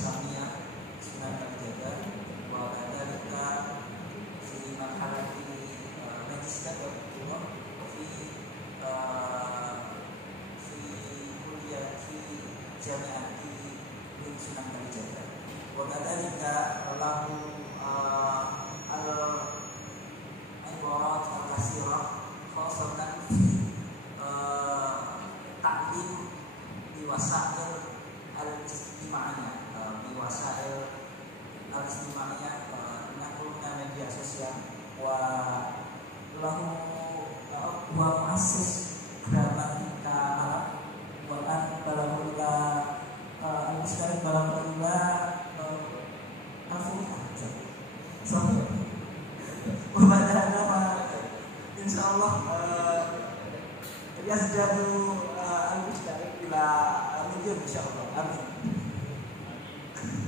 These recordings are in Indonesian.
Islamiyah Sunan Kalijaga wa kadzalika fi marhalati magister wa fi kuliah fi jami'ati Sunan Kalijaga wa kadzalika lahu al-ibarat al-katsirah khasatan ta'lim di wasail al-istima'iyah menyangkutnya media sosial wa lahu wa muassis gramatika Arab wa an balagula al-mustari balagula insyaallah yasjadu al-mustari bila medium insyaallah amin.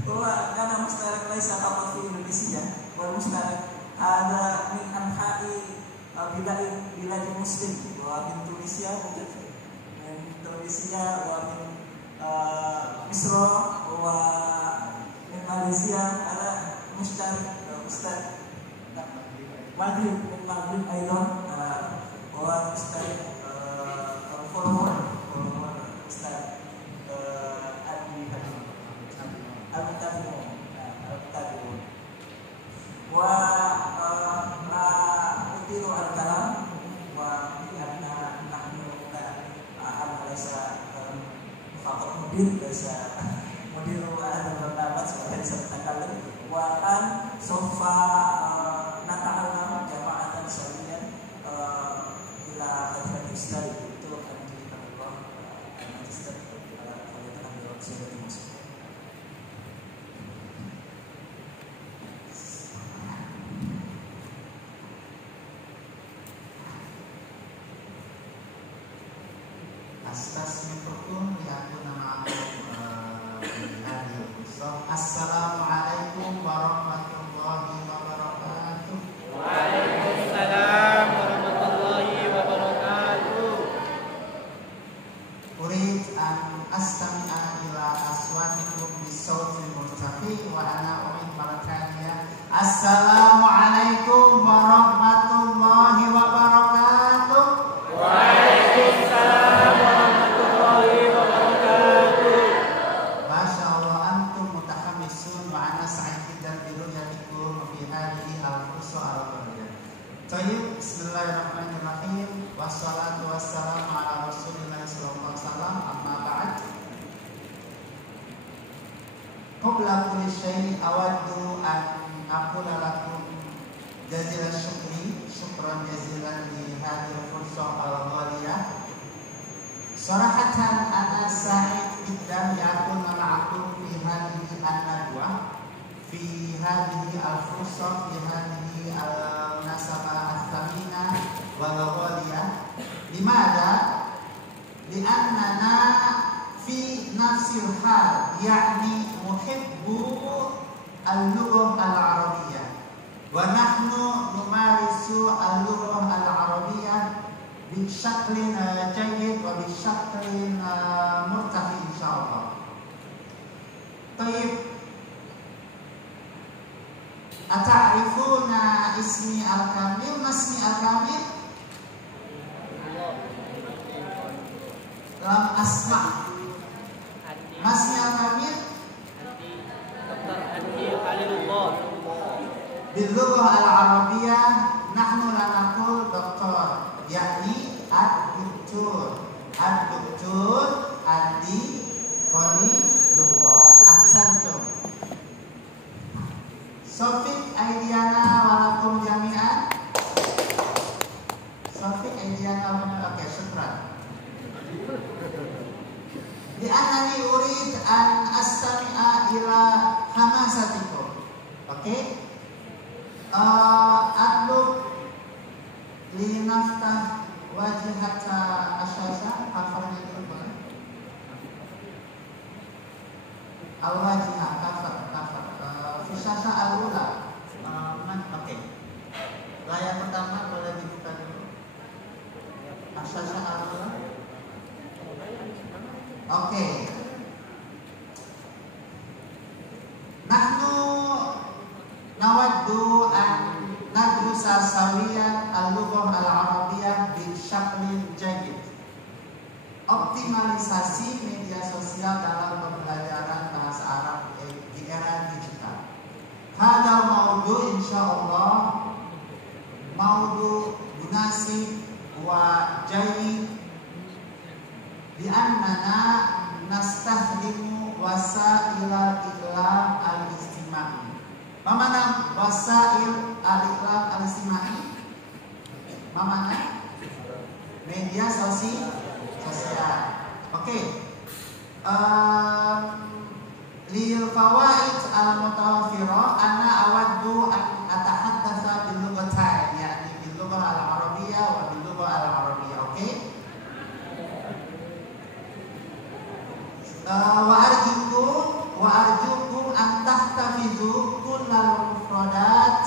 Bahwa karena mustarik laisa faqat fi Indonesia, wal mustarik ada min anha'i bilad muslim wa min Tunisia mungkin min Tunisia wa min Misra wa min Malaysia ada mustarik Maghrib min Maghrib aidan wa mustarik forward mustarik al-tabi'un wa la utiru al-kalam wa bi'anna nahnu laysa faqat mudir laysa mudiru al-barnamat sebagai sebutan wa an sofa nata'alam jama'atan salian ila hadrat istari itu akan diberikan Allah magister kalian ambil sebagai muslim. Astasmirukum liakuna ma'akum Assalamualaikum warahmatullahi wabarakatuh. Waalaikumsalam warahmatullahi wabarakatuh. Urid an astami'a ila aswanikum bisawtin murtafi wa ana urid barakatnya. Assalamualaikum warahmatullahi wabarakatuh. Waalaikumsalam warahmatullahi wabarakatuh. Masya Allah antum mutahamisun wa ana sa'idun bi ru'yatikum fi hadhihi al-fursa al-barakah. Tayyib, bismillahirrahmanirrahim. Wassalatu wassalamu ala Rasulillah sallallahu alaihi wasallam. Amma ba'd. Qabla kulli syai' awaddu an aqula lakum jazilan syukri, syukran jazilan li hadhihi al-fursa al-ghaliyah. Sarahatan ana sa'id jiddan yakuna ma'akum fi hadhihi an-nadwa fi hadhihi al-fursa fi hadhihi al-munasabah ats-tsamina wal ghaliyah. Limada? Li'annana fi nafsil hal ya'ni muhibbu al-lughah al-arabiyyah wa nahnu numarisu al-lughah al-arabiyyah bisyaklin jayyid wa bisyaklin murtafi insyaallah. Tayyib, ata'rifuna ismi al-kamil, masmi al-kamil? Lam asma. Masmi al-kamil? Dr. Andi Khalilullah. Bil-lughah al-arabiyyah nahnu la naqul doktor, yakni ad-doktor Andi Khalilullah. Ahsantum. Sofik aidiana walakum jami'an. Sofik aidiana walakum. Oke, syukran. Di anani urid an astami'a ila hamasatikum. Oke. Atlub li naftah wajhata asyasa. Hafalnya dulu boleh. Al-wajhah kafar. Fisasa al-ula. Oke. Layar pertama boleh dibuka dulu. Asyasa al-ula. Oke. nawaddu an nadrusa sawiyan al-lughah al-arabiyyah bi syaklin jayyid. Optimalisasi media sosial dalam pembelajaran bahasa Arab di era digital. Hada maudu insyaallah maudu munasib wa jayyid bi annana nastakhdimu wasail al-i'lam al-istimai. Mana wasail al-i'lam al-istimai? Mana? Media sosial. Oke. Lil fawaid al-mutawaffirah ana awaddu an atahaddatsa bil lughatain, yakni bil lughah al-arabiyyah wa bil lughah al-arabiyyah. Oke. Wa arjukum an tahtafizu kullal mufradat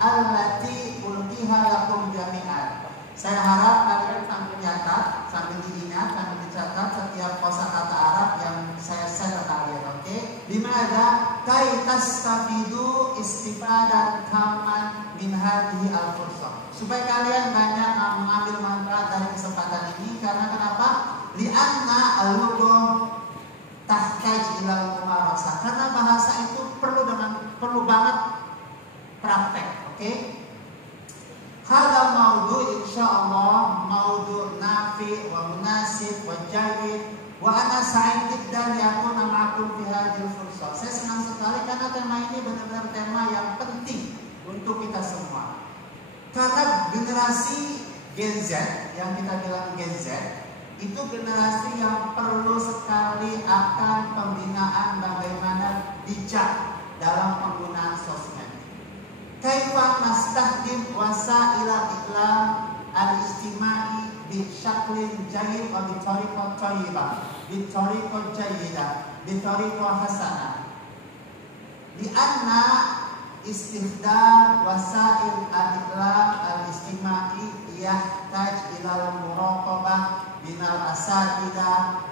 allati ulqiha lakum jami'an. Saya harap kalian sambil nyatat, sambil diingat, sambil dicatat setiap kosakata Arab yang saya share ke kalian. Oke? Dimana kai tastafidu istifadan taman min hadhihi al-fursah. Supaya kalian banyak mengambil manfaat dari kesempatan ini. Karena kenapa? Li'anna al-lughah tahtaj ila mumarasah. Karena bahasa itu perlu banget praktek. Oke? Hada maudu insyaallah maudu nafi wa munasib wa jayyid wa ana sa'id jiddan yakuna ma'akum fi hadhil fursah. Saya senang sekali karena tema ini benar-benar tema yang penting untuk kita semua. Karena generasi Gen Z yang kita bilang Gen Z itu generasi yang perlu sekali akan pembinaan bagaimana bijak dalam penggunaan sosmed. Kaifa nastakhdim wasail al-i'lam al-istimai bi syaklin jayyid wa bi tariqah thayyibah, bi tariqah jayyidah, bi tariqah hasanah. Li anna istikhdam wasail al-i'lam al-istimai yahtaj ila muraqabah minal asatidah.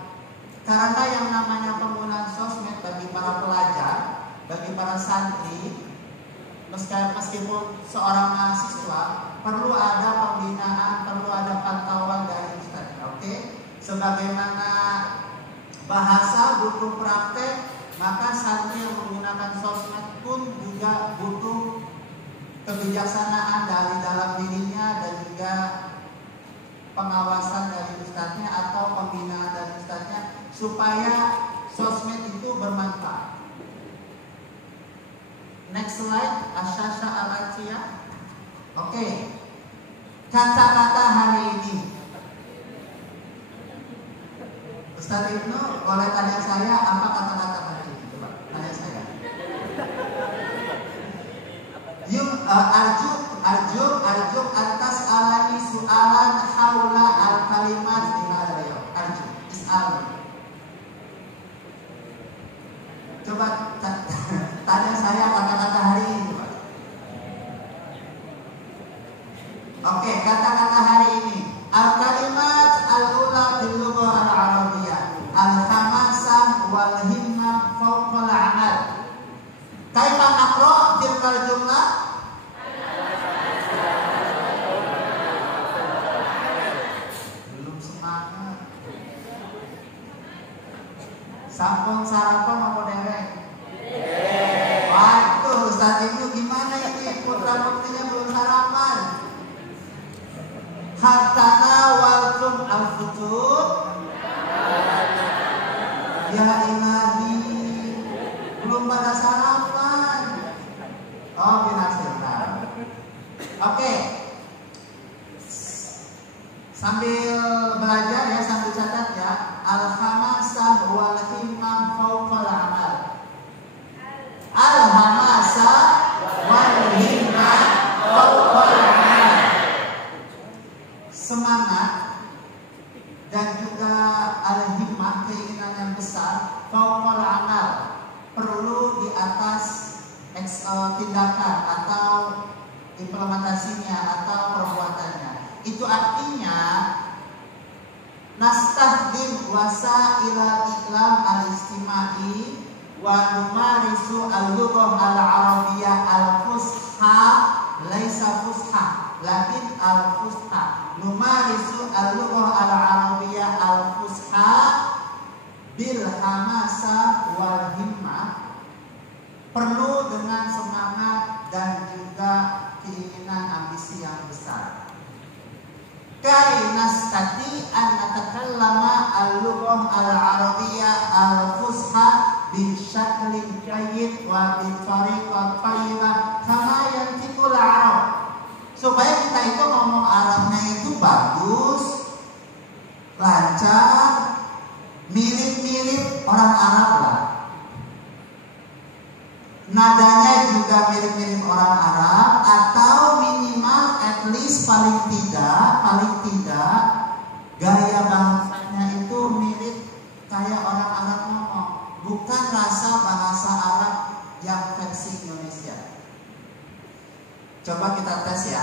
Karena yang namanya penggunaan sosmed bagi para pelajar, bagi para santri, meskipun seorang mahasiswa perlu ada pembinaan, perlu ada pantauan dari ustaz. Oke? Sebagaimana bahasa butuh praktek, maka santri yang menggunakan sosmed pun juga butuh kebijaksanaan dari dalam dirinya dan juga pengawasan dari ustaznya atau pembinaan dari ustaznya supaya sosmed itu bermanfaat. Next slide, Asyasha al-Atiyah. Oke. Kata-kata hari ini. Ustaz Ibnu boleh tanya saya apa kata-kata hari ini? Coba tanya saya. Arju atas alani soalan haula al-kalimat di hadal. Arju, is'al. Coba tanya saya kata-kata hari ini. Oke, kata-kata hari ini. Al-kalimat al-ula bil lughah al-arabiyyah. Al-hamasah wal himmah fawqa al-amal. Kaifa naqra tilkal jumlah? Belum semangat. Sampun sarapan apa dereng? Waduh, Ustaz Ibnu gimana ini? Putra-putrinya belum sarapan. Hatta waltum al-futur. Ya ilahi, belum pada sarapan. Oh, binasirkan. Oke. Sambil belajar ya, sambil catat ya. Al-hamasah wal himmah fawqal amal. Al-hamasah wal himmah fawqal amal. Semangat dan juga al-himmah, keinginan yang besar, fawqal amal, perlu di atas tindakan atau implementasinya atau perbuatannya. Itu artinya nastakhdim wasail al-i'lam al-istimai wa numarisu al-lughah al-arabiyyah al-fusha laisa fusha, lakin al-fusha. Numarisu al-lughah al-arabiyyah al-fusha bil hamasa wal himmah. Perlu dengan semangat dan juga keinginan ambisi yang besar. Kai nastati an natakallama al-lughah al-arabiyyah al-fusha bi syaklin jayyid wa bi tariqah thayyibah kama yantiqul Arab. Supaya kita itu ngomong Arabnya itu bagus, lancar, mirip-mirip orang Arab lah. Nadanya juga mirip-mirip orang Arab, atau minimal at least paling tidak gaya bahasanya itu mirip kayak orang Arab ngomong, bukan rasa bahasa Arab yang versi Indonesia. Coba kita tes ya.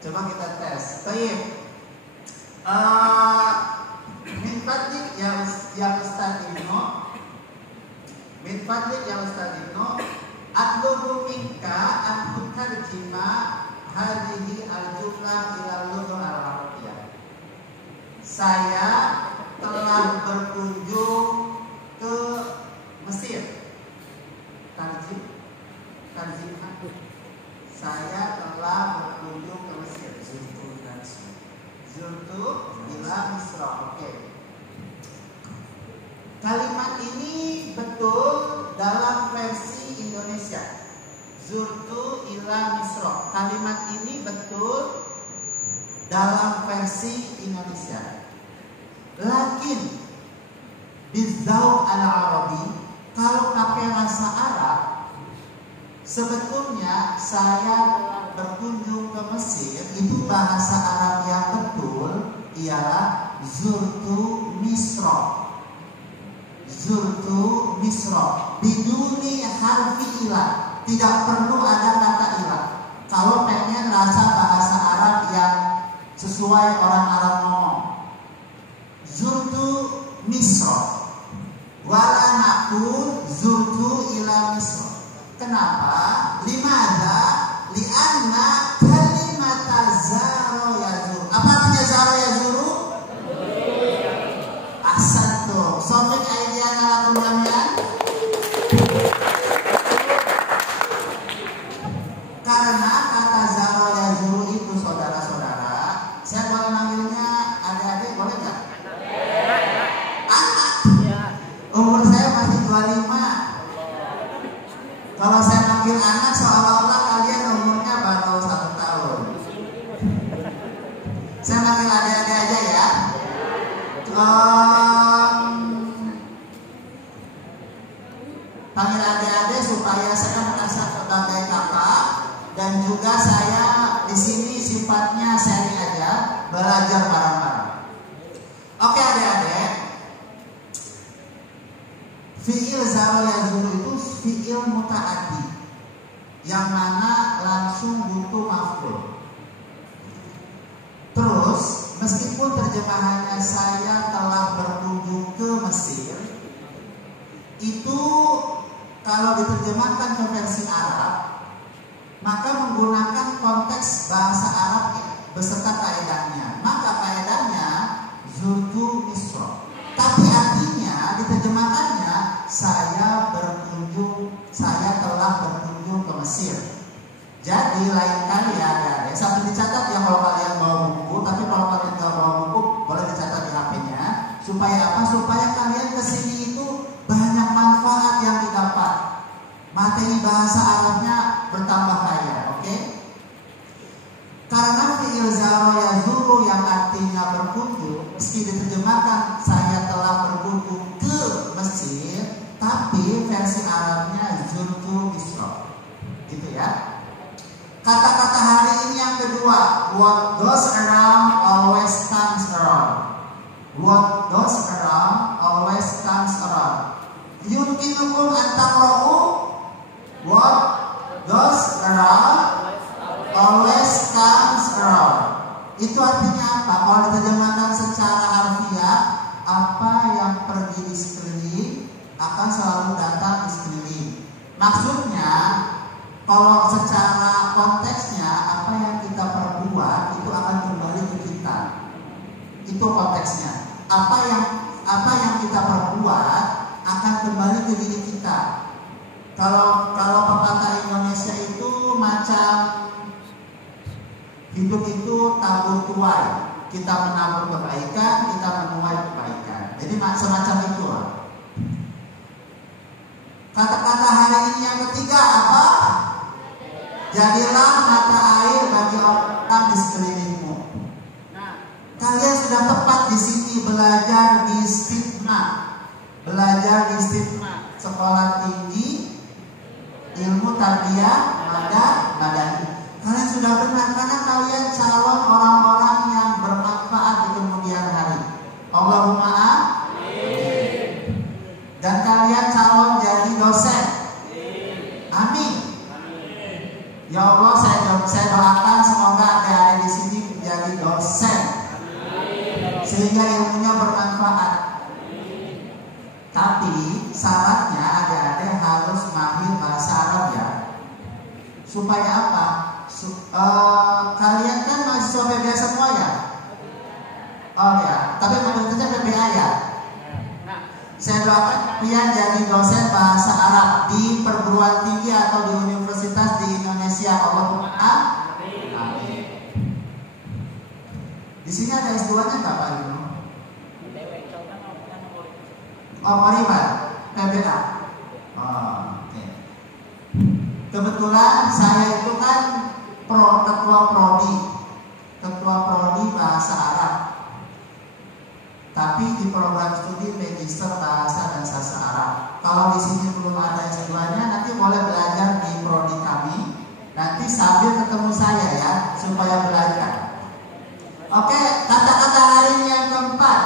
Coba kita tes. Baik. Min fadlik ya Ustaz Ibnu. Min fadlik ya Ustaz Ibnu, atlubu minka an tutarjima hadhihi al-jumlah ila lughah al-arabiyyah. Saya telah berkunjung ke Mesir. Tarjimah. Saya telah berkunjung ke Mesir. Zurtu ila Misra. Oke. Kalimat ini betul dalam versi Indonesia. Zurtu ila Misra. Kalimat ini betul dalam versi Indonesia. Lakin bizau al-arabi, kalau pakai rasa Arab, sebetulnya saya telah berkunjung ke Mesir. Itu bahasa Arab yang betul ialah zurtu Misra. Zurtu Misra biduni harfi ilah, tidak perlu ada kata ilah. Kalau pengen rasa bahasa Arab yang sesuai orang Arab ngomong, zurtu Misra wala naqul zurtu ila Misra. Kenapa? Limadha? Lianna kalimata zaro yazuru. Apa artinya zaro yazuru? Ahsantum. Sofik aidiana lakum jami'an. Karena kata zaro yazuru itu, saudara-saudara, saya boleh manggilnya adik-adik, boleh nggak? Anak. Umur saya masih 25. Kalau saya panggil anak seolah-olah kalian umurnya baru 1 tahun. Saya panggil adik-adik aja ya. Panggil adik-adik supaya saya merasa sebagai kakak, dan juga saya di sini sifatnya sharing aja, belajar bareng-bareng. Oke adik-adik. Fi'il zaro yazuru itu fi'il muta'addi, yang mana langsung butuh maf'ul. Terus meskipun terjemahannya saya telah berkunjung ke Mesir, itu kalau diterjemahkan ke versi Arab, maka menggunakan konteks bahasa Arab beserta kaedahnya. Maka kaedahnya zurtu Misra. Tapi artinya diterjemahkannya saya telah berkunjung ke Mesir. Jadi lain kali ya ada sambil dicatat ya kalau kalian bawa buku. Tapi kalau kalian nggak bawa buku, boleh dicatat di HP-nya. Supaya apa? Supaya kalian kesini itu banyak manfaat yang didapat. Materi bahasa Arabnya bertambah kaya, oke? Karena fi'il zaro yazuru yang artinya berkunjung, meski diterjemahkan saya telah berkunjung ke Mesir, tapi versi Arabnya zurtu Misra, gitu ya. Kata-kata hari ini yang kedua, what goes around always comes around. What goes around always comes around. Yumkinukum an taqra'u what goes around always comes around. Itu artinya apa? Kalau diterjemahkan secara harfiah, apa yang pergi di sekeliling akan selalu datang di sekeliling. Maksudnya, kalau secara konteksnya apa yang kita perbuat itu akan kembali ke kita. Itu konteksnya. Apa yang kita perbuat akan kembali ke diri kita. Kalau pepatah Indonesia itu macam hidup itu tabur tuai. Kita menabur kebaikan, kita menuai kebaikan. Jadi semacam itu. Kata-kata hari ini yang ketiga apa? Jadilah mata air bagi orang di sekelilingmu. Kalian sudah tepat di sini belajar di stigma, sekolah tinggi, ilmu tarbiyah madani. Kalian sudah benar karena kalian calon orang-orang yang bermanfaat di kemudian hari. Allahumma amin. Dan kalian calon jadi dosen. Amin. Ya Allah, saya doakan semoga adik-adik di sini menjadi dosen, sehingga ilmunya bermanfaat. Tapi syaratnya adik-adik harus mahir bahasa Arab ya. Supaya apa? Kalian kan mahasiswa PBA semua ya? Oh ya, tapi mayoritasnya PBA ya. Saya doakan kalian jadi dosen bahasa Arab di perguruan tinggi atau di universitas di Indonesia. Allahumma amin. Di sini ada S2-nya nggak Pak Ibnu? Oh, Mariman, PBA. Oh, oke. Kebetulan saya itu kan ketua prodi bahasa Arab. Tapi di program studi Magister Bahasa dan Sastra Arab. Kalau di sini belum ada S2-nya, nanti boleh belajar di prodi kami. Nanti sambil ketemu saya ya, supaya belajar. Oke, kata-kata hari ini yang keempat.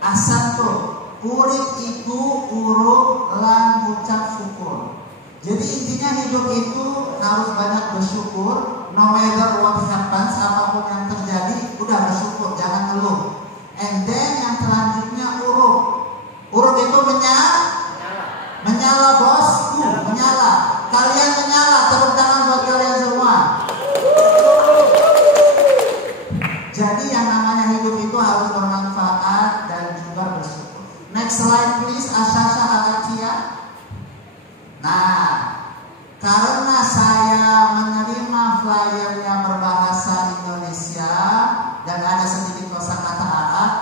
Asatu, urip iku uruk lan ucap syukur. Jadi intinya hidup itu harus banyak bersyukur. No matter what happens, apapun yang terjadi, udah bersyukur, jangan ngeluh. And then yang selanjutnya uruk. Uruk itu menyala bosku, menyala. Kalian menyala, tepuk tangan buat kalian semua. Jadi yang namanya hidup itu harus bermanfaat dan juga bersyukur. Next slide please, Asasha Alatia. Nah, karena saya menerima flyernya berbahasa Indonesia dan ada sedikit kosakata Arab,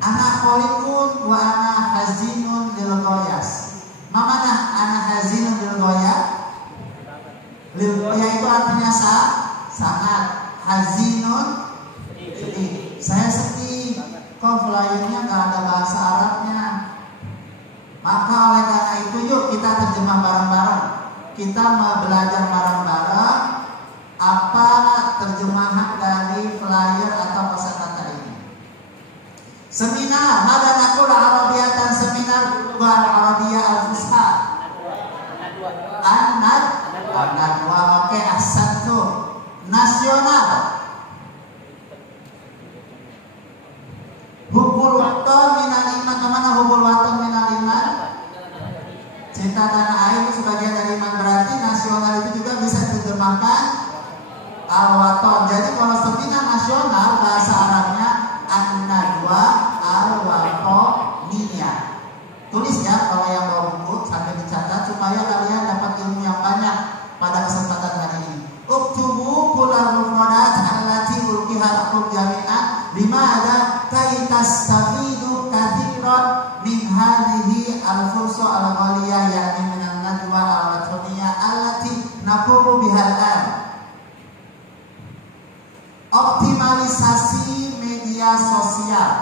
ana kholikun wa ana hazinun lil ghayas. Mamana ana hazinun lil ghayas? Lil ghayas itu artinya sangat, hazinun sedih. Saya sedih, kok flyernya nggak ada bahasa Arabnya. Maka oleh karena itu yuk kita terjemah bareng-bareng. Kita belajar bareng-bareng apa terjemahan dari flyer atau kosakata ini. Seminar Madanakul Arabiyatan, seminar luar Arabiyah al-Fusha. An-Nadwa. Oke, asatu nasional. Hubul waton minal iman. Kemana hubul waton minal iman? Cinta tanah air itu sebagian dari iman. Berarti nasional itu juga bisa diterjemahkan al-waton. Jadi kalau seminar nasional bahasa Arabnya an-nadwa al-watoniyah. Tulis ya kalau yang bawa buku sampai dicatat supaya kalian dapat ilmu yang banyak pada kesempatan hari ini. Uktubu kulal mufradat allati ulqiha lakum jami'an lima ada kaistafidu katsiran min hadhihi al-fursa al-ghaliyah yakni min an-nadwa al-watoniyah allati naqumu bihal an. Optimalisasi media sosial.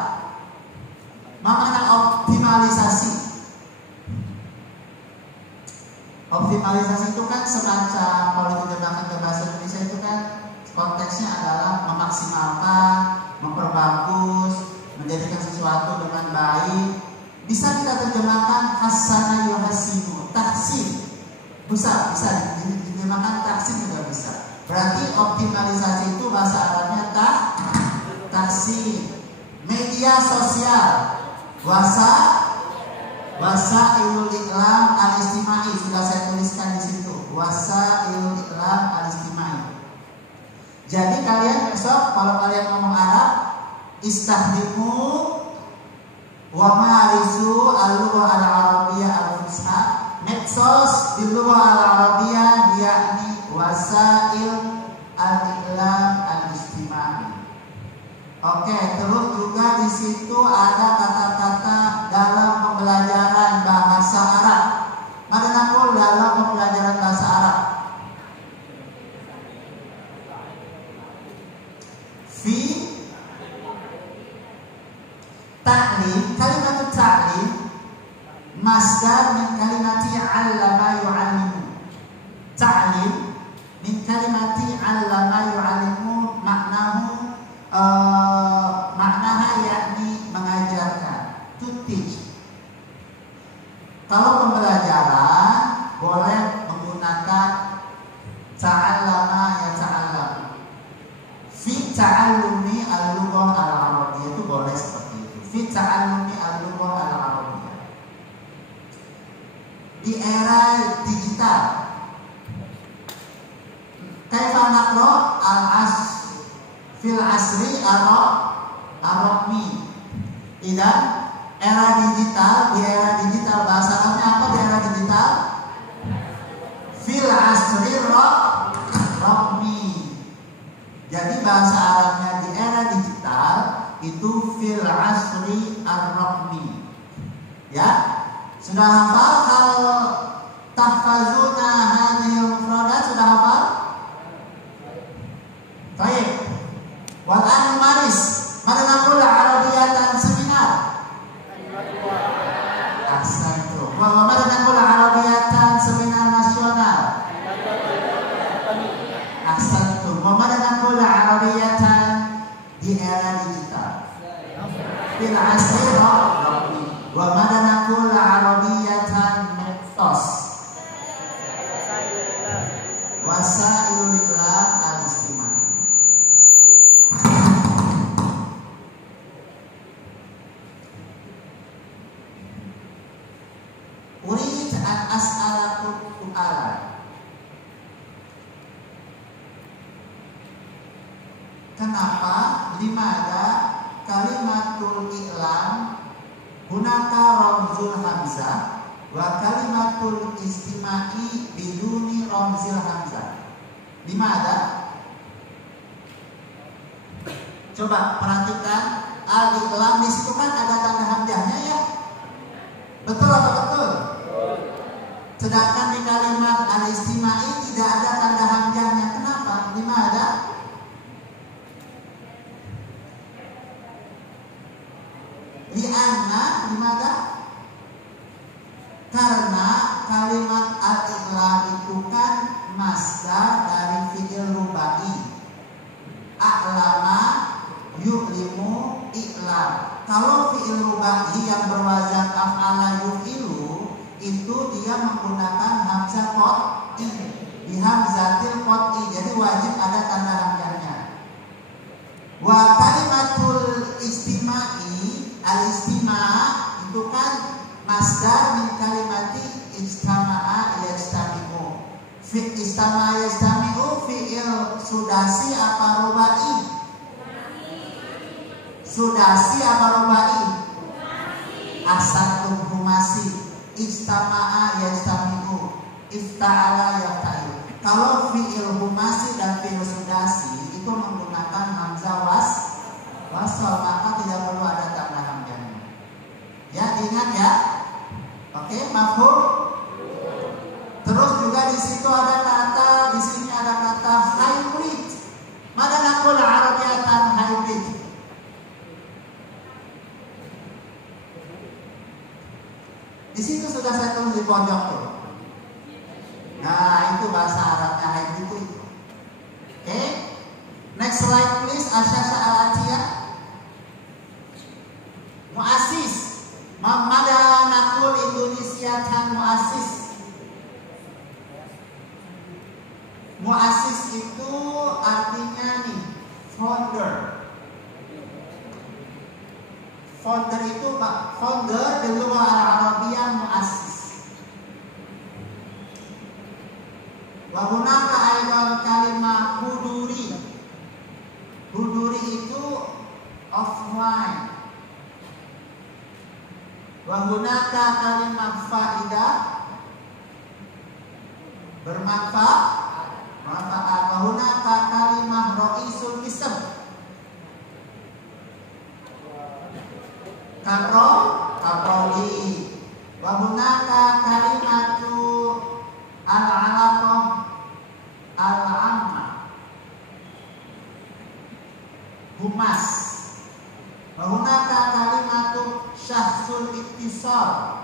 Makna optimalisasi. Optimalisasi itu kan semacam, kalau diterjemahkan ke bahasa Indonesia itu kan konteksnya adalah memaksimalkan, memperbagus, menjadikan sesuatu dengan baik. Bisa kita terjemahkan hasana yuhasinu, tahsin. Bisa diterjemahkan tahsin juga bisa. Berarti optimalisasi itu bahasa Arabnya tahsin. Media sosial, Wasailul I'lam al-istimai, sudah saya tuliskan di situ. Wasailul I'lam al-istimai. Jadi kalian besok kalau kalian ngomong Arab, istahdimu wa marisu al-lugha al-arabiyyah al-fusha. Medsos di lugha al-arabiyyah yakni wasail al-i'lam al-istimai. Oke, terus juga di situ ada kata-kata dalam pembelajaran bahasa Arab. Maka nakul dalam pembelajaran bahasa Arab. Fi ta'lim, kalimat ta'lim masdar min kalimati 'allama yu'allimu. Ta'lim min kalimati 'allama yu'allimu maknahu maknaha yakni mengajarkan, to teach. Kalau pembelajaran boleh menggunakan ta'allama ya ta'allam. Fi ta'allumi al-lughah al-arabiyyah itu boleh seperti itu. Fi ta'allumi al-lughah al-arabiyyah. Di era digital, kaifa naqra al-asr fil asri ar-raqmi. Dan era digital, di era digital bahasa Arabnya apa di era digital? Fil asri raqmi. Jadi bahasa Arabnya di era digital itu fil asri ar-raqmi. Ya, sudah hafal? Kalau tahfazuna hadhil mufradat sudah hafal? Baik. Wal an maris, mana nakul arabiyatan seminar. Ahsantum. Wa mana nakul arabiyatan seminar nasional. Ahsantum. Wa mana nakul arabiyatan di era digital. Fil asri raqmi. Wa mana nakul arabiyatan medsos. Wasailul i'lam al-istimai. Urid an as'alakum su'alan. Kenapa? Limada kalimatul i'lam hunaka ramzul hamzah wa kalimatul istimai biduni ramzil hamzah. Limada? Coba perhatikan al-i'lam di situ kan ada tanda hamzahnya ya. Betul atau betul? Sedangkan di kalimat al-istimai tidak ada tanda hamzahnya. Kenapa? Limada? Lianna limada? Karena kalimat al-i'lam itu kan masdar dari fi'il rubai. A'lama yu'limu i'lam. Kalau fi'il rubai yang berwazan af'ala yuf'ilu itu dia menggunakan hamzah qat'i. Di hamzatil qat'i, jadi wajib ada tanda hamzahnya. Wa kalimatul istimai, al-istima' itu kan masdar min kalimati istama'a yastami'u. Fi istama'a yastami'u fi'il sudasi apa rubai? Sudasi apa rubai? Ahsantum, humasi. Istama'a yastami'u, ifta'ala yafta'il. Kalau fi'il humasi dan fi'il sudasi itu menggunakan hamzah wasal, maka tidak perlu ada tanda hamzahnya. Ya, ingat ya. Oke, mafhum? Terus juga di situ ada kata, di sini ada kata hybrid. Mada nakul arabiyatan hybrid. Di situ sudah saya tulis di pojok tuh. Nah, itu bahasa Arabnya hybrid itu. Oke. Next slide please, asyasha al-atiyah. Muassis. Mada nakul Indonesia tan muassis. Muassis itu artinya nih founder. Founder itu founder di lughah al-arabiyyah muassis. Wa hunaka aidan kalimah huduri. Huduri itu offline. Wa hunaka kalimah faidah, bermanfaat, manfaat. Wa hunaka kalimah ra'isul ism, kaproli. Wa hunaka kalimatu al-alaqah al-amma, humas. Wa hunaka kalimatu syahsul ittisal,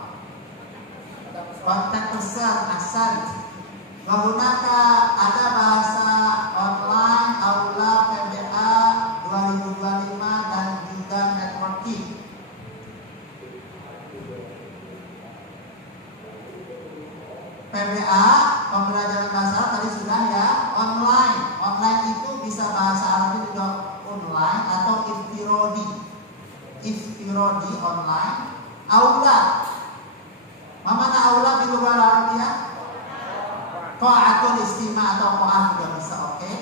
kontak besar, asal. Wa hunaka ada bahasa online, aula, PBA 2025 dan juga networking. PBA pembelajaran bahasa Arab tadi sudah ya. Online, online itu bisa bahasa Arab juga online atau iftirodi online. Aula, mana aula di lughah Arabiyah? Qa'atul istima atau qa'ah juga bisa, oke.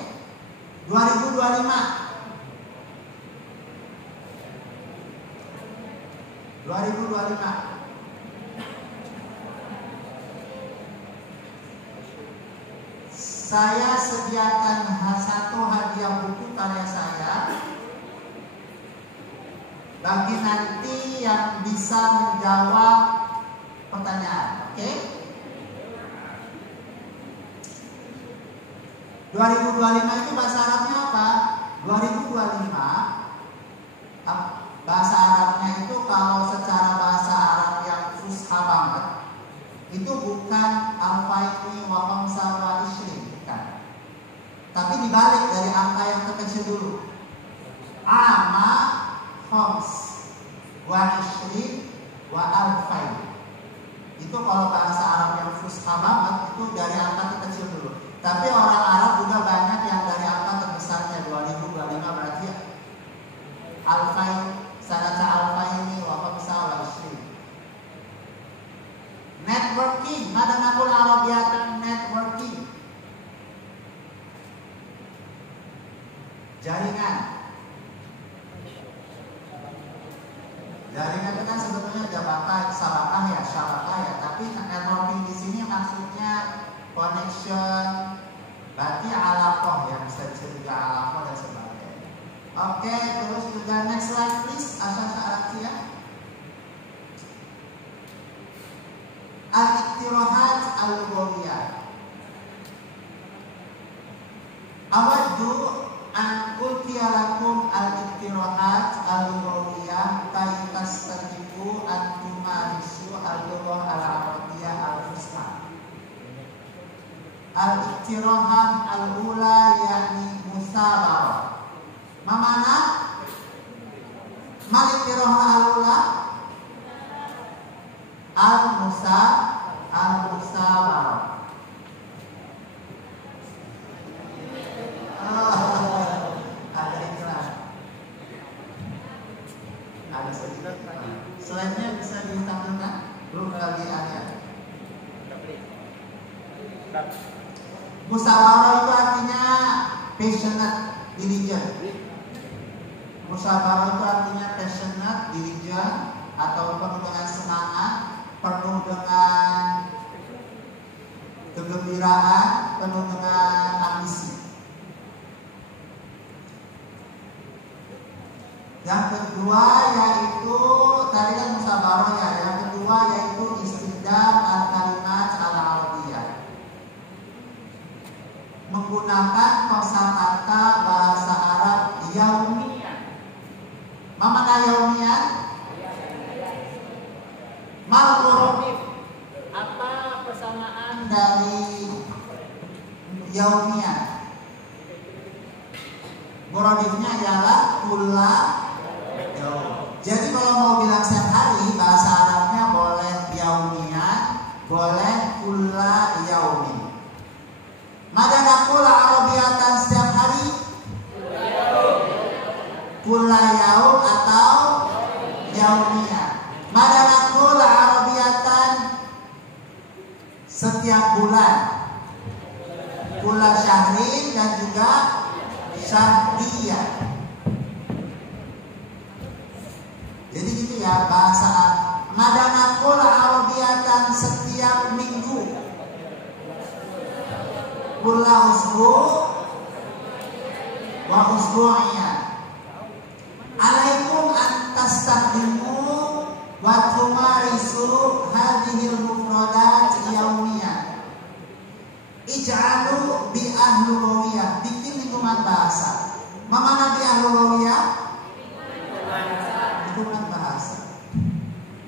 2025. Saya sediakan satu hadiah buku karya saya bagi nanti yang bisa menjawab pertanyaan, oke? 2025 itu bahasa Arabnya apa? 2025 bahasa Arabnya itu kalau secara bahasa Arab yang fusha banget itu bukan al-faini wa khamsa wa ishrin, bukan. Tapi dibalik dari angka yang terkecil dulu. Ama khams wa ishrin wa alfain. Itu kalau bahasa Arab yang fusha banget itu dari angka terkecil dulu. Tapi orang Arab juga banyak yang dari angka terbesarnya. 2025 berarti alfain, sanata alfaini wa khamsa wa ishrin. Networking, mada nakul Arabiyatan networking. Jaringan. Jaringan itu kan sebetulnya sabakah ya, tapi networking di sini maksudnya connection, berarti alaqah ya, bisa juga alaqah dan sebagainya. Oke, terus juga next slide please, Asasya Aratia. Al-iktirahat al-lughawiyah. Awaddu an ulqiya lakum al-iktirahat al-lughawiyah kay tastatibu an tumarisu al-lughah al-arabiyyah al-fusha. Al-iktirahat al-ula yakni musabarah. Mana? Mal-iktirahat al-ula al-musabarah. Ada iklan. Ada sedikit. Slide-nya bisa ditampilkan? Belum lagi ada. Musawarah itu artinya passionate, diligent. Musawarah itu artinya passionate, diligent, atau penuh dengan semangat, penuh dengan kegembiraan, penuh dengan ambisi. Yang kedua yaitu tadi kan musawarah ya. Yang kedua yaitu istidam al-kalimat al-arabiyyah, menggunakan kosakata bahasa Arab yaumiyah. Mana yaumiyah? Mal-muradif. Apa persamaan dari yaumiyah? Muradifnya adalah kulla yaum. Jadi kalau mau bilang setiap hari, bahasa Arabnya boleh yaumiyah, boleh kulla yaumin. Mada nakul Arabiyatan setiap hari? Kulla yaum atau yaum Madanakul Arabiyatan setiap bulan, bulan syahrin dan juga syahriyah. Jadi gitu ya bahasa Madanakul Arabiyatan setiap minggu. Kulla usbu wa usbu'iyah. Alaikum an tastakhdimu wa tumarisu hadhil mufradat yaumiyah. Ij'alu bi ahlulawiyah. Bikin hitungan bahasa. Mana bi ahlulawiyah? Hitungan bahasa.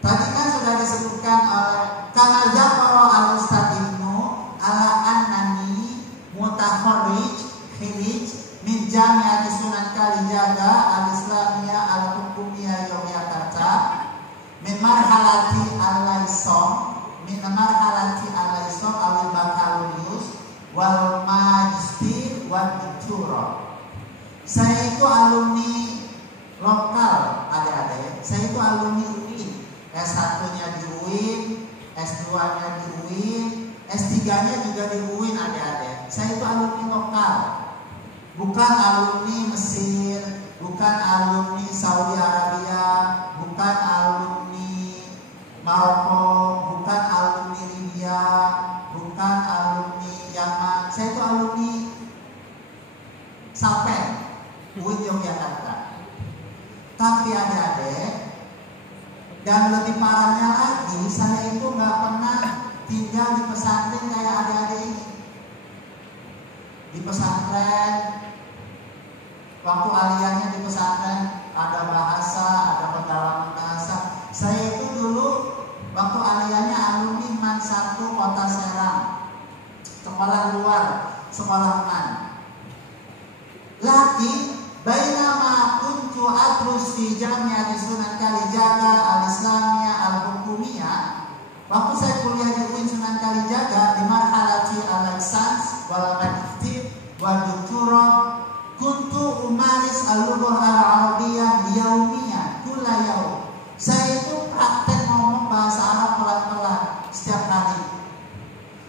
Tadi kan sudah disebutkan oleh kama zakara al-Ustadz Ibnu ala annani mutaharrij khirij min Jami'at Sunan Kalijaga al-Islamiyah al-Hukumiyah Yogyakarta min marhalati al-Laisom al-Bakalurius wal Majistir wal Doktora. Saya itu alumni lokal adik-adik. Saya itu alumni UIN. S1-nya di UIN, S2-nya di UIN, S3-nya juga di UIN adik-adik. Saya itu alumni lokal. Bukan alumni Mesir, bukan alumni Saudi Arabia, bukan alumni Maroko, bukan alumni Libya, bukan alumni Yaman. Saya itu alumni Sapen, UIN Yogyakarta. Tapi adik-adik, dan lebih parahnya lagi, saya itu nggak pernah tinggal di pesantren kayak adik-adik ini. Di pesantren, waktu aliyahnya di pesantren ada bahasa, ada pendalaman bahasa. Saya itu dulu waktu aliyahnya alumni MAN 1 Kota Serang, sekolah luar, sekolah MAN. Lagi bainama kuntu adrus fi Jami'at Sunan Kalijaga al-Islamiyah al-Hukumiyah. Waktu saya kuliah di UIN Sunan Kalijaga di marhalati al-Lisans wal Majistir wal Doktora, kuntu umaris al-lughah al-Arabiyyah yaumiyah kulla yaum. Saya itu praktek ngomong bahasa Arab pelan-pelan setiap hari.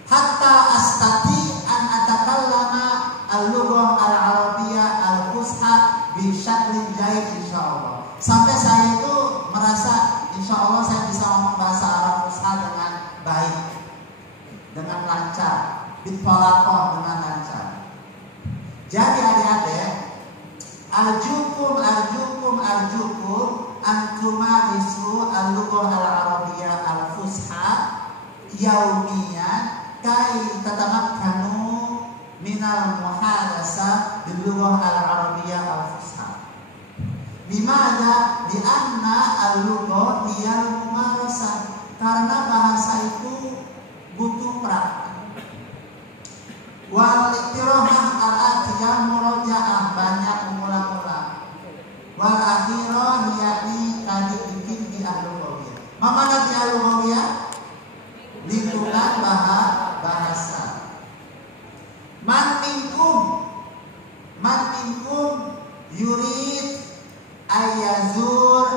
Hatta astati an atakallama al-lughah al-Arabiyyah al-Fusha bi syaklin jaid insyaallah. Sampai saya itu merasa insyaallah saya bisa ngomong bahasa Arab Fusha dengan baik, dengan lancar, bitpalakoh dengan lancar. Jadi adik-adik, arjukum antumarisu al-lughah al-Arabiyyah al-Fusha yaumiyah kai tatamakkanu minal muhadasa bil-lughah al-Arabiyyah al-Fusha. Bimana? Di anna al-lughah hiyal mumarasah. Karena bahasa itu butuh praktek. Wal iktirahah al-atiyah murojaah, banyak mengulang-ulang. Wal akhirah yakni tadi bikin di al-lughawiyah. Mana di al-lughawiyah? Lingkungan bahasa. Man minkum yurid ayazur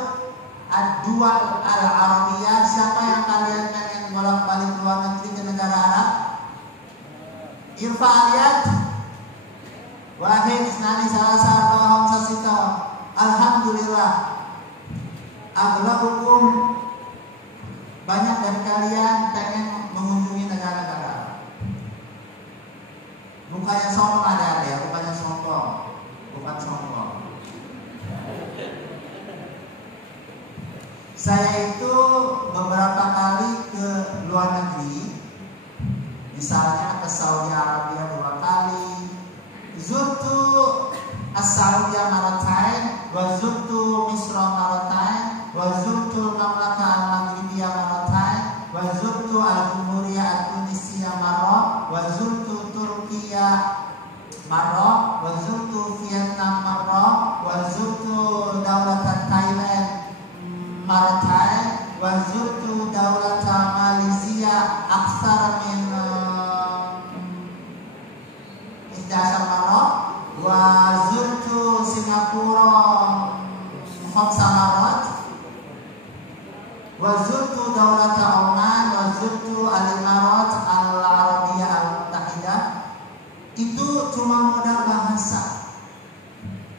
ad-dual al-Arabiyyah. Siapa yang kalian pengen bolak-balik luar negeri ke negara Arab? Irfa aliyat. Wahid isnani salasa arba'a khamsa sita. Alhamdulillah. Aglabukum, banyak dari kalian pengen mengunjungi negara-negara Arab. Bukannya sombong ada ya, bukannya sombong, bukan sombong. Saya itu beberapa kali ke luar negeri, misalnya ke Saudi Arabia 2 kali, zurtu as-Saudiyah maratain, wa zurtu Misra maratain, wa zurtu Mamlakah al-Maghribiyah maratain, wa zurtu al-Jumhuriyah at-Tunisiyah marra, wa zurtu Turkiya marra, wa zurtu Vietnam marra, wa zurtu Daulatan Thailand maratain, wa zurtu Daulatan Malaysia aksar min 11 marra, wa zurtu Singapura 5 marat. Wazurtu Daulata Oman, wazurtu Al-Imarat Al-Arabiyah Al-Muttahidah. Itu cuma modal bahasa.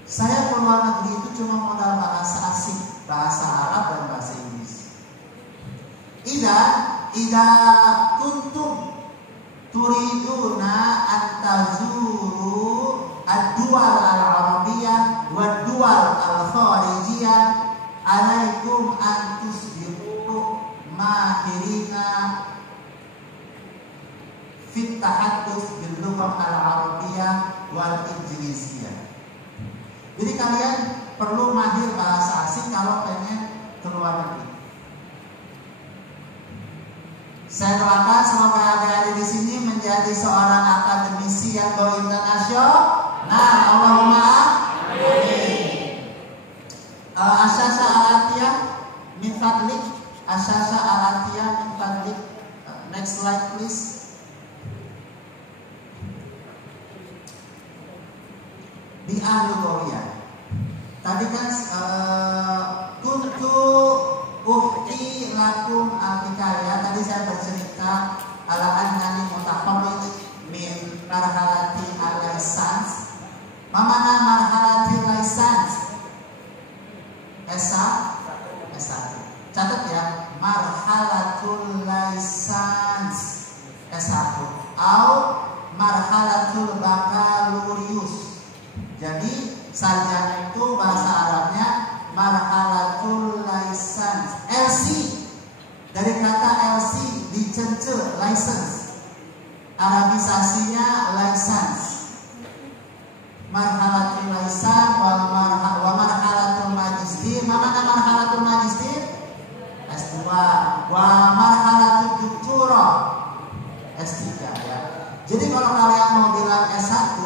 Saya keluar negeri itu cuma modal bahasa asing, bahasa Arab dan bahasa Inggris. Ida kuntum turiduna antazuru ad-dual al-arabiyah wa dual al-kharijiyah alaikum an tusbihu mahirina fit tahaddus bil lughah al-arabiyah wal injiliziyah. Jadi kalian perlu mahir bahasa asing kalau pengen keluar negeri. Saya doakan semoga adik-adik di sini menjadi seorang akademisi yang go internasional. Allahumma amin. Asasa al-atiyah min fadlik. Asasa al-atiyah min fadlik. Next slide please. Di Al-Lugawiyah. Tadi kan kuntu uhki lakum al-hikayah. Tadi saya bercerita ala annani mutahamid min marhalati al-lisans. Mamana marhalati lisans? S1. Catat ya, marhalatul lisans S1 atau marhalatul bakalurius. Jadi sarjana itu bahasa Arabnya marhalatul lisans. LC dari kata LC dicence license. Arabisasinya license. Marhalatul lisan wa marhalatul magister. Mana marhalatul magister? S2. Wa marhalatul doktora S3 ya. Jadi kalau kalian mau bilang S1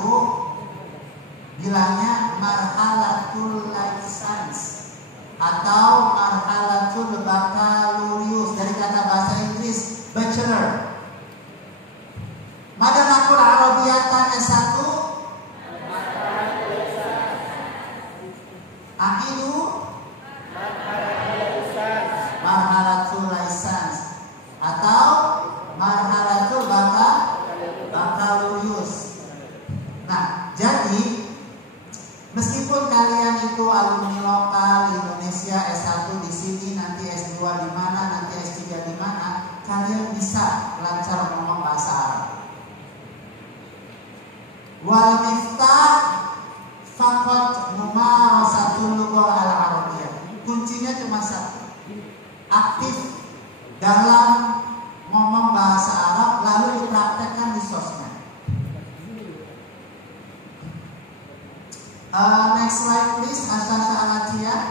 bilangnya marhalatul license atau marhalatul bakalurius dari kata bahasa Inggris bachelor. Madanakul Arabiyatan S1 Akidu marhalatul license atau marhalatul bakalurius. Nah, jadi meskipun kalian itu alumni lokal Indonesia S1 di sini, nanti S2 di mana, nanti S3 di mana, kalian bisa lancar ngomong bahasa Arab. Wal miftah faqat mumarasatul lughah al-arabiyyah. Kuncinya cuma satu. Aktif dalam ngomong bahasa Arab lalu dipraktekkan di sosmed. Next slide please. Asasa al-atiyah.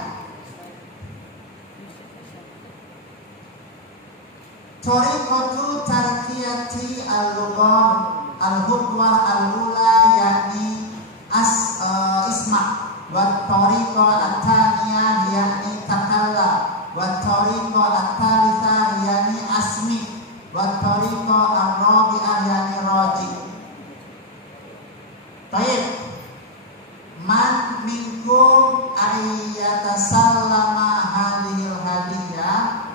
Tariqatu tarkiyati al-lughah al-hudwah al-ula yakni isma wa tariqa at-taniyah yakni takalla wa tariqa at-thalithah yakni asmi wa tariqa ar-rabi'ah yakni raji. Baik. Man minkum ayyatasallama hadhil hadiyah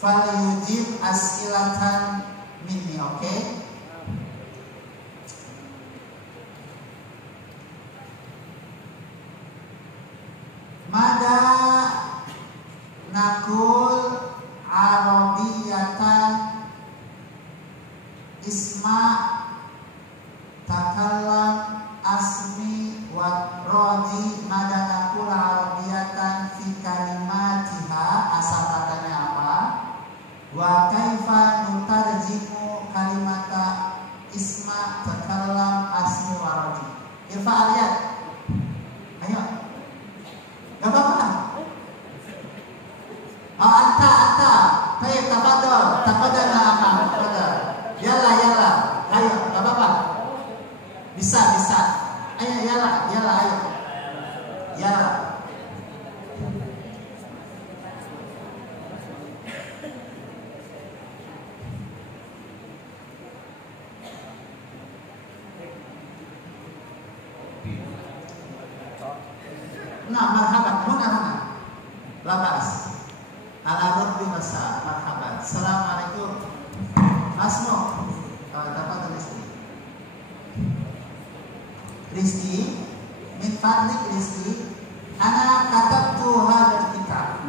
falyujib as'ilatan minni. Okay? Mada nakul arabiyatan isma takallam asmi wa rodi madanakul arabiyatan fi kalimatiha. Asal katanya apa? Wa kaifa nutarjimu kalimata isma takallam asmi wa rodi. Irfa aliyat. Ayo. Gak apa-apa. Oh, anta. Baik, tafadhol na apa? Tafadhol. Yalla. Ayo, gak apa-apa. Bisa. Ayo, yalla, ayo. Yalla. Nah, marhaban, huna. Labas. Ala fadli masa. Marhaban. Assalamualaikum. Masmu. Dapat Rizki. Rizki, min fadlik Rizki. Ana katabtu hadal kitab.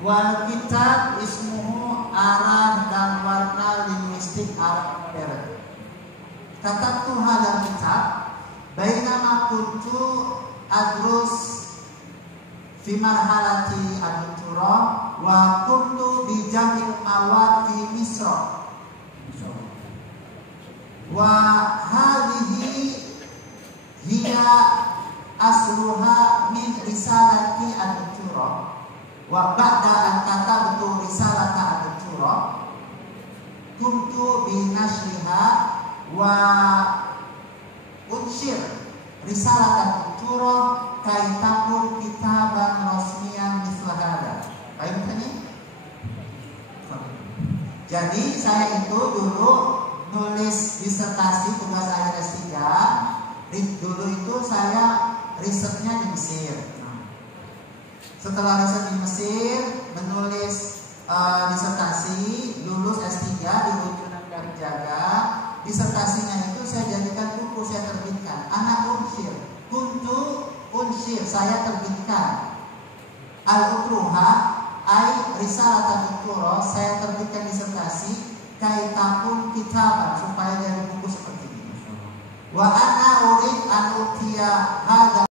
Wal kitab ismuhu arah dan warna linguistik Arab modern. Katabtu hadal kitab bainama kuntu adrus fi marhalati ad-doktora wa kuntu bi jamil mawad fi Misra. Wa hadhihi hiya asluha min risalati ad-doktora wa ba'da an katabtu risalata ad-doktora kuntu bi nashriha wa unshir risalat ad-doktora kay takun kitaban rasmiyan misla hada. Baik tadi? Jadi saya itu dulu nulis disertasi tugas akhir S3. Dulu itu saya risetnya di Mesir. Setelah riset di Mesir, menulis disertasi, lulus S3 di Ujunan Kalijaga. Disertasinya itu saya jadikan buku, saya terbitkan. Anak unshir, kuntu unshir, saya terbitkan. Al-Utruha, ai risalat ad-doktora, saya terbitkan disertasi. Kaitakun kitaban, supaya jadi buku seperti ini. Wa ana urid an utiya hadha